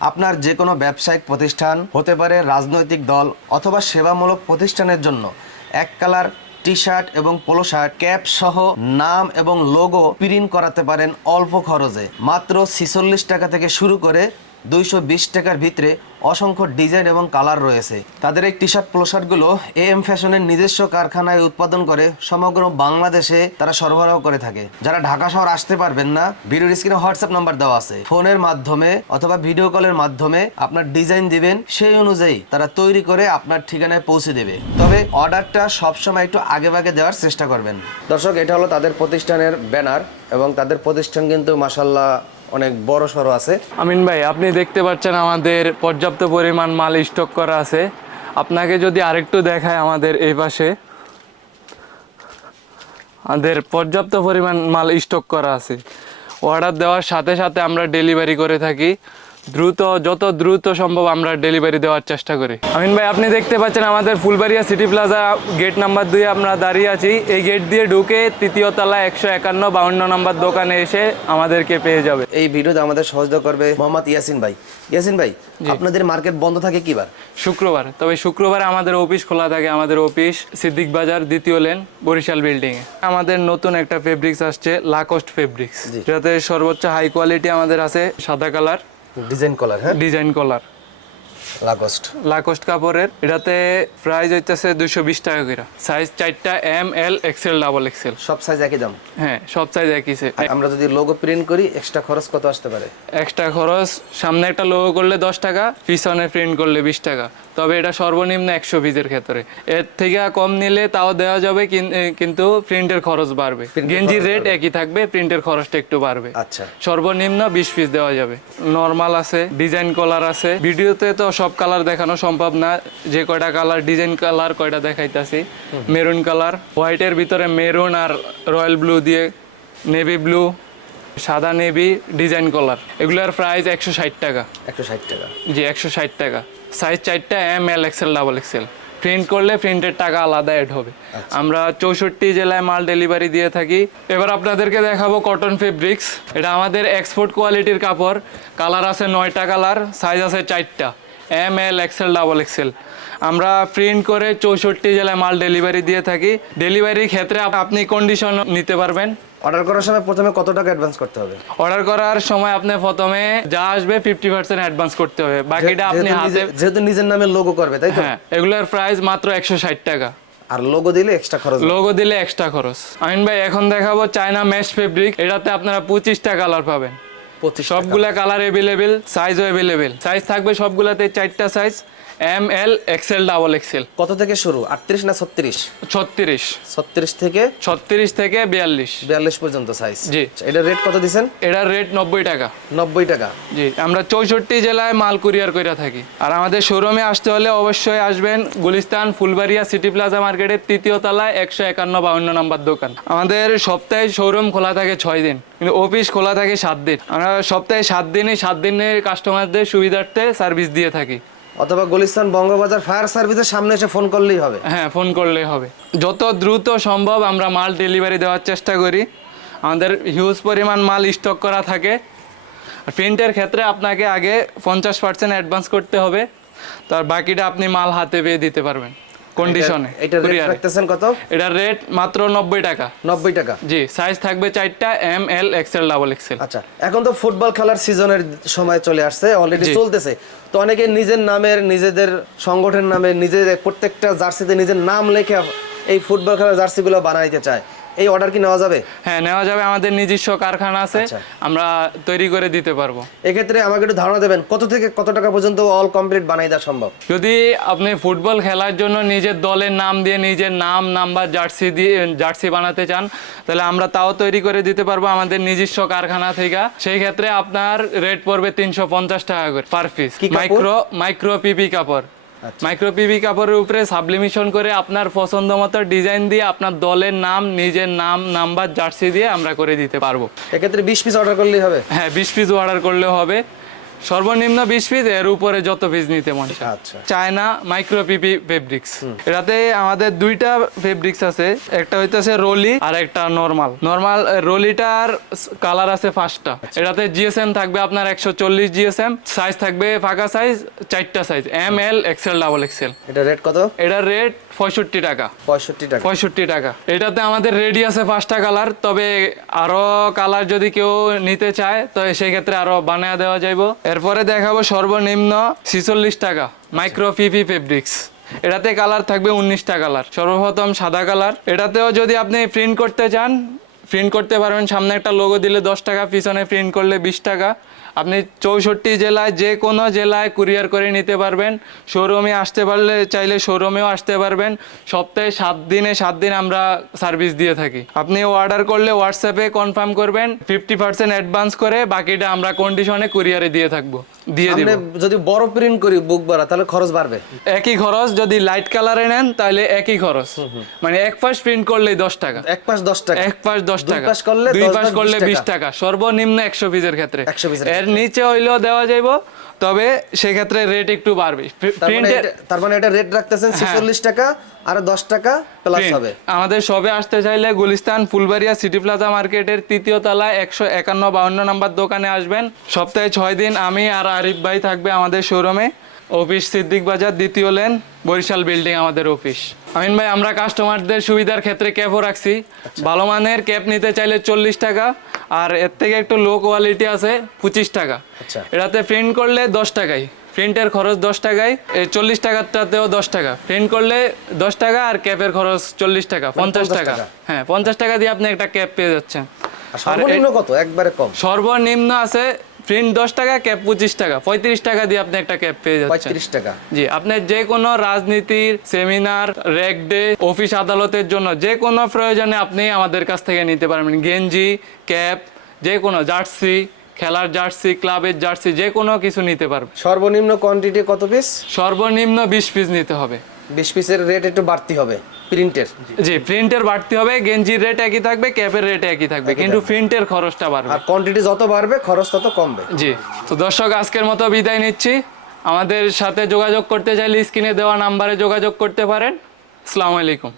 আপনার যে কোনো ব্যবসায়িক প্রতিষ্ঠান হতে পারে রাজনৈতিক দল অথবা সেবামূলক প্রতিষ্ঠানের জন্য। এক কালার টি শার্ট এবং পোলো শার্ট, ক্যাপ সহ নাম এবং লোগো প্রিন্ট করাতে পারেন অল্প খরচে। মাত্র ছিচল্লিশ টাকা থেকে শুরু করে দুইশো বিশ টাকার ভিতরে অসংখ্য ডিজাইন এবং কালার রয়েছে। তাদের এই টি শার্ট পোলো শার্টগুলো এ এম ফ্যাশনের নিজস্ব কারখানায় উৎপাদন করে সমগ্র বাংলাদেশে তারা সরবরাহ করে থাকে। যারা ঢাকা শহর আসতে পারবেন না, ভিডিওর স্ক্রিনে হোয়াটসঅ্যাপ নাম্বার দেওয়া আছে। ফোনের মাধ্যমে অথবা ভিডিও কলের মাধ্যমে আপনার ডিজাইন দিবেন, সেই অনুযায়ী তারা তৈরি করে আপনার ঠিকানায় পৌঁছে দেবে। তবে অর্ডারটা সবসময় একটু আগে ভাগে দেওয়ার চেষ্টা করবেন। দর্শক, এটা হলো তাদের প্রতিষ্ঠানের ব্যানার। এবং তাদের প্রতিষ্ঠান কিন্তু মাসাল্লাহ অনেক বড় সড়ো আছে। আমিন ভাই, আপনি দেখতে পাচ্ছেন আমাদের পর্যাপ্ত পরিমাণ মাল স্টক করা আছে। আপনাকে যদি আরেকটু দেখায় আমাদের এই পাশে। আমাদের পর্যাপ্ত পরিমাণ মাল স্টক করা আছে। অর্ডার দেওয়ার সাথে সাথে আমরা ডেলিভারি করে থাকি। দ্রুত যত দ্রুত সম্ভব আমরা ডেলিভারি দেওয়ার চেষ্টা করি। আমিন ভাই আপনি দেখতে পাচ্ছেন আমাদের Fulbaria city plaza gate number দুই আমরা দাঁড়িয়ে আছি। এই গেট দিয়ে ঢুকে তৃতীয় তলা একশো একান্ন বাউন্ন নম্বর দোকানে এসে আমাদেরকে পেয়ে যাবে। এই ভিডিওতে আমাদের সহযোগিতা করবে মোহাম্মদ ইয়াসিন ভাই। ইয়াসিন ভাই আপনাদের মার্কেট বন্ধ থাকে কিবার? শুক্রবার। তবে শুক্রবার আমাদের অফিস খোলা থাকে আমাদের অফিস সিদ্দিক বাজার দ্বিতীয় লেন বরিশাল বিল্ডিং এ। আমাদের নতুন একটা ফেব্রিক্স আসছে লাকস্ট ফেব্রিক্স। যাতে সর্বোচ্চ হাই কোয়ালিটি আমাদের আছে সাদা কালার ডিজাইন কলার হ্যাঁ? ডিজাইন কলার লাকোস্ট লাকোস্ট কাপড়ের। এটাতে প্রাইস হইতেছে দুইশো বিশ টাকা করে সাইজ চারটা M L XL double XL সব সাইজ একই দাম? হ্যাঁ সব সাইজ একই আমরা যদি লোগো প্রিন্ট করি এক্সট্রা খরচ কত আসতে পারে? এক্সট্রা খরচ সামনে একটা লোগো করলে দশ টাকা পিছনে প্রিন্ট করলে বিশ টাকা। তবে এটা সর্বনিম্ন একশো পিসের ক্ষেত্রে। এর থেকে কম নিলে তাও দেওয়া যাবে কিন- কিন্তু প্রিন্টের খরচ বাড়বে। গেঞ্জির রেট একই থাকবে প্রিন্টের খরচটা একটু বাড়বে। আচ্ছা। সর্বনিম্ন বিশ পিস দেওয়া যাবে। নর্মাল আছে ডিজাইন কালার আছে। ভিডিওতে তো সব কালার দেখানো সম্ভব না। যে কয়টা কালার ডিজাইন কালার কয়টা দেখাইতাছি। মেরুন কালার হোয়াইটের ভিতরে মেরুন আর রয়্যাল ব্লু দিয়ে নেভি ব্লু সাদা নেভি ডিজাইন কলার এগুলোর প্রাইস একশো ষাট টাকা। একশো ষাট টাকা। জি একশো ষাট টাকা। সাইজ চারটা M L XL double XL print করলে প্রিন্টের টাকা আলাদা অ্যাড হবে। আমরা চৌষট্টি জেলায় মাল ডেলিভারি দিয়ে থাকি। এবার আপনাদেরকে দেখাবো কটন ফেব্রিক্স এটা আমাদের এক্সপোর্ট কোয়ালিটির কাপড়। কালার আছে নয়টা কালার সাইজ আছে চারটা। M L XL double XL আমরা প্রিন্ট করে চৌষট্টি জেলায় মাল ডেলিভারি দিয়ে থাকি। ডেলিভারির ক্ষেত্রে আপনি কন্ডিশন নিতে পারবেন। অর্ডার করার সময় প্রথমে কত টাকা অ্যাডভান্স করতে হবে? অর্ডার করার সময় আপনি প্রথমে যা আসবে ফিফটি পার্সেন্ট অ্যাডভান্স করতে হবে। বাকিটা আপনি হাতে যেহেতু নিজের নামে লোগো করবে তাই তো? হ্যাঁ এগুলোর প্রাইস মাত্র একশো ষাট টাকা। আর লোগো দিলে এক্সট্রা খরচ লোগো দিলে এক্সট্রা খরচ। আমিন ভাই এখন দেখাবো চায়না ম্যাশ ফেব্রিক এটাতে আপনারা পঁচিশটা কালার পাবেন। সবগুলা কালার এভেলেবেল সাইজও এভেলেবেল সাইজ থাকবে সবগুলাতে চারটা size M L XL double XL কত থেকে শুরু? আটত্রিশ না ছত্রিশ? ছত্রিশ। ছত্রিশ থেকে? ছত্রিশ থেকে বিয়াল্লিশ। বিয়াল্লিশ পর্যন্ত সাইজ জি। এটা রেট কত দিছেন? এটার রেট নব্বই টাকা। নব্বই টাকা। জি আমরা চৌষট্টি জেলায় মাল কুরিয়ার করে থাকি। আর আমাদের শোরুমে আসতে হলে অবশ্যই আসবেন গুলিস্তান ফুলবাড়িয়া সিটি প্লাজা মার্কেটের তৃতীয় তলায় একশো একান্ন বাউন্ন নাম্বার দোকান। আমাদের সপ্তাহে শোরুম খোলা থাকে ছয় দিন কিন্তু অফিস খোলা থাকে সাত দিন। আমরা সপ্তাহে সাত দিনই সাত দিনের কাস্টমারদের সুবিধার্থে সার্ভিস দিয়ে থাকি। অথবা গুলিস্তান বঙ্গবাজার ফায়ার সার্ভিসের সামনে এসে ফোন করলেই হবে। হ্যাঁ ফোন করলেই হবে। যত দ্রুত সম্ভব আমরা মাল ডেলিভারি দেওয়ার চেষ্টা করি। আমাদের হিউজ পরিমাণ মাল স্টক করা থাকে। প্রিন্টের ক্ষেত্রে আপনাকে আগে পঞ্চাশ পার্সেন্ট অ্যাডভান্স করতে হবে। তার বাকিটা আপনি মাল হাতে পেয়ে দিতে পারবেন। কন্ডিশনে এটা রেট রাখতেছেন কত? এটা রেট মাত্র নব্বই টাকা। নব্বই টাকা। জি সাইজ থাকবে 4টা M L XL double XL আচ্ছা এখন তো ফুটবল খেলার সিজনের সময় চলে আসছে অলরেডি চলতেছে। তো অনেকে নিজের নামের নিজেদের সংগঠনের নামে নিজেদের প্রত্যেকটা জার্সিতে নিজের নাম লেখে এই ফুটবল খেলার জার্সিগুলো বানাইতে চায়। এই অর্ডার কি নেওয়া যাবে? হ্যাঁ নেওয়া যাবে। আমাদের নিজস্ব কারখানা আছে। আচ্ছা। আমরা তৈরি করে দিতে পারব। এক্ষেত্রে আমাকে একটু ধারণা দেবেন কত থেকে কত টাকা পর্যন্ত অল কমপ্লিট বানাই দেওয়া সম্ভব? যদি আপনি ফুটবল খেলার জন্য নিজের দলের নাম দিয়ে নিজের নাম নাম্বার জার্সি দিয়ে জার্সি বানাতে চান তাহলে আমরা তাও তৈরি করে দিতে পারব আমাদের নিজস্ব কারখানা থেকে। সেই ক্ষেত্রে আপনার রেট পড়বে তিনশো পঞ্চাশ টাকা করে per piece micro micro PP কাপড়। মাইক্রো পিভি কাপড়ের উপরে সাবলিমিশন করে আপনার পছন্দ মতো ডিজাইন দিয়ে আপনার দলের নাম নিজের নাম নাম্বার জার্সি দিয়ে আমরা করে দিতে পারব। এক্ষেত্রে বিশ পিস অর্ডার করলেই হবে। হ্যাঁ বিশ পিস অর্ডার করলে হবে। সর্বনিম্ন বিশ পিস এর উপরে যত পিস নিতে মন। আচ্ছা। চায়না মাইক্রো পিপি ফেব্রিক্স এটাতে আমাদের দুইটা ফেব্রিক্স আছে একটা হইতেছে রোলি আর একটা নর্মাল নর্মাল রোলিটার কালার আছে পাঁচটা। এটাতে জিএসএম থাকবে আপনার একশো চল্লিশ জিএসএম সাইজ থাকবে ফাঁকা সাইজ চারটা size M L XL double XL এটা রেট কত? এটার রেট পঁয়ষট্টি টাকা। পঁয়ষট্টি টাকা। পঁয়ষট্টি টাকা। এটাতে আমাদের রেডি আছে পাঁচটা কালার তবে আরও কালার যদি কেউ নিতে চায় তো সেই ক্ষেত্রে আরও বানিয়ে দেওয়া যাইব। এরপরে দেখাবো সর্বনিম্ন ছিচল্লিশ টাকা মাইক্রো পিপি ফেব্রিক্স এটাতে কালার থাকবে উনিশটা কালার সর্বপ্রথম সাদা কালার এটাতেও যদি আপনি প্রিন্ট করতে চান প্রিন্ট করতে পারবেন। সামনে একটা লোগো দিলে দশ টাকা, পিছনে প্রিন্ট করলে বিশ টাকা। আপনি চৌষট্টি জেলায় যে কোনো জেলায় কুরিয়ার করে নিতে পারবেন। শোরুমে আসতে পারলে, চাইলে শোরুমেও আসতে পারবেন। সপ্তাহে সাত দিনে, সাত দিন আমরা সার্ভিস দিয়ে থাকি। আপনি অর্ডার করলে হোয়াটসঅ্যাপে কনফার্ম করবেন, ফিফটি পার্সেন্ট অ্যাডভান্স করে বাকিটা আমরা কন্ডিশনে কুরিয়ারে দিয়ে থাকব। দিয়ে দিব। যদি বড় প্রিন্ট করি বুক ভরা তাহলে খরচ বাড়বে। একই খরচ যদি লাইট কালারে নেন তাহলে একই খরচ। মানে এক পাশ প্রিন্ট করলেই দশ টাকা। এক পাশ দশ টাকা। এক পাশ দশ দুই টাকা। পাশ করলে দুই পাশ করলে 20 বিশ টাকা। সর্বনিম্ন একশো পিসের ক্ষেত্রে। 100 পিসের এর নিচে হইলেও দেওয়া যাইব তবে সেক্ষেত্রে রেট একটু বাড়বে। তার মানে এটা- তার মানে এটা রেট রাখতেছেন ছেচল্লিশ টাকা আর দশ টাকা প্লাস হবে। আমাদের সবে আসতে চাইলে গুলিস্তান ফুলবাড়িয়া সিটি প্লাজা মার্কেটের তৃতীয় তলায় একশো একান্ন বাউন্ন নাম্বার দোকানে আসবেন। সপ্তাহে ছয় দিন আমি আর আরিফ ভাই থাকবে আমাদের শোরুমে অফিস সিদ্দিক বাজার দ্বিতীয় লেন বরিশাল বিল্ডিং আমাদের অফিস আমিন ভাই আমরা কাস্টমারদের সুবিধার ক্ষেত্রে ক্যাপও রাখছি। ভালো মানের ক্যাপ নিতে চাইলে চল্লিশ টাকা আর এর থেকে একটু লো কোয়ালিটি আছে পঁচিশ টাকা। আচ্ছা। এটাতে প্রিন্ট করলে দশ টাকাই। প্রিন্টের খরচ দশ টাকায় এই চল্লিশ টাকারটাতেও দশ টাকা। প্রিন্ট করলে দশ টাকা আর ক্যাপের খরচ চল্লিশ টাকা পঞ্চাশ টাকা। টাকা। হ্যাঁ পঞ্চাশ টাকা দিয়ে আপনি একটা ক্যাপ পেয়ে যাচ্ছেন। সর্বনিম্ন কত? একবারে কম। সর্বনিম্ন আছে প্রিন্ট দশ টাকা ক্যাপ পঁচিশ টাকা। পঁয়ত্রিশ টাকা দিয়ে আপনি একটা ক্যাপ পেয়ে যাচ্ছেন। পঁয়ত্রিশ টাকা। জি আপনি যে কোনো রাজনীতির সেমিনার রেক ডে অফিস আদালতের জন্য যে কোনো প্রয়োজনে আপনি আমাদের কাছ থেকে নিতে পারবেন। গেঞ্জি ক্যাপ যে কোনো জার্সি খেলার জার্সি ক্লাবের জার্সি যে কোনো কিছু নিতে পারবে সর্বনিম্ন কোয়ান্টিটি কত পিস সর্বনিম্ন বিশ পিস নিতে হবে। বিশ পিসের রেট একটু বাড়তি হবে প্রিন্টের জি প্রিন্টের বাড়তি হবে গেঞ্জির রেট একই থাকবে ক্যাপের রেট একই থাকবে কিন্তু প্রিন্টের খরচটা বাড়বে। আর কোয়ান্টিটি যত বাড়বে খরচ তত কমবে। জি তো দর্শক আজকের মতো বিদায় নিচ্ছি। আমাদের সাথে যোগাযোগ করতে চাইলে স্ক্রিনে দেওয়া নাম্বারে যোগাযোগ করতে পারেন। আসসালামু আলাইকুম।